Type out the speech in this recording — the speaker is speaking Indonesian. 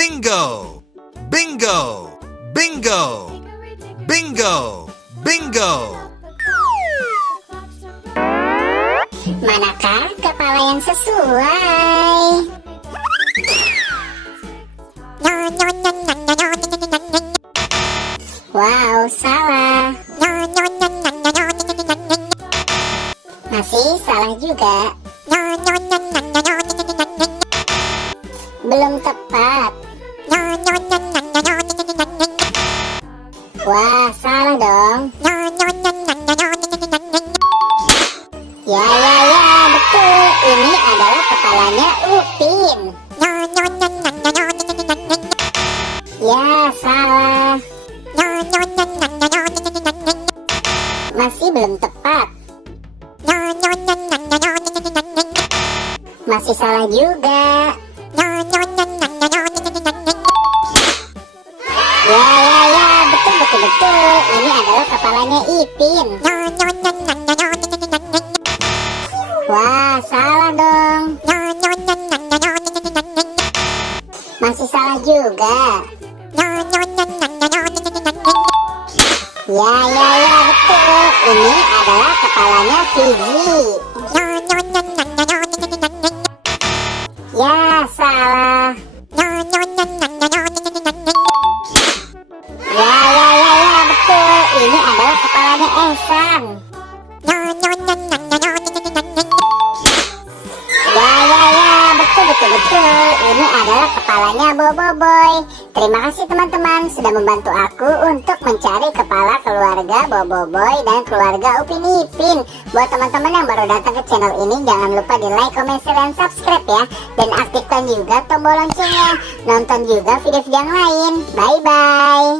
Bingo! Bingo! Bingo! Bingo! Bingo! Manakah kepala yang sesuai? Wow, salah. Masih salah juga. Belum tepat. Wah, salah dong. Ya, betul. Ini adalah kepalanya Upin. Ya, salah. Masih belum tepat. Masih salah juga. Ya, betul. Ini adalah kepalanya Ipin. Wah, salah dong. Masih salah juga. Ya, betul. Ini adalah kepalanya Fizi. Ya, salah. Ya, betul. Ini adalah kepalanya Ehsan. Ya, betul. Ini adalah kepalanya Boboiboy. Terima kasih teman-teman sudah membantu aku untuk mencari kepala keluarga Boboiboy dan keluarga Upin Ipin. Buat teman-teman yang baru datang ke channel ini, jangan lupa di like, comment, share, dan subscribe ya. Dan aktifkan juga tombol loncengnya. Nonton juga video-video yang lain. Bye-bye.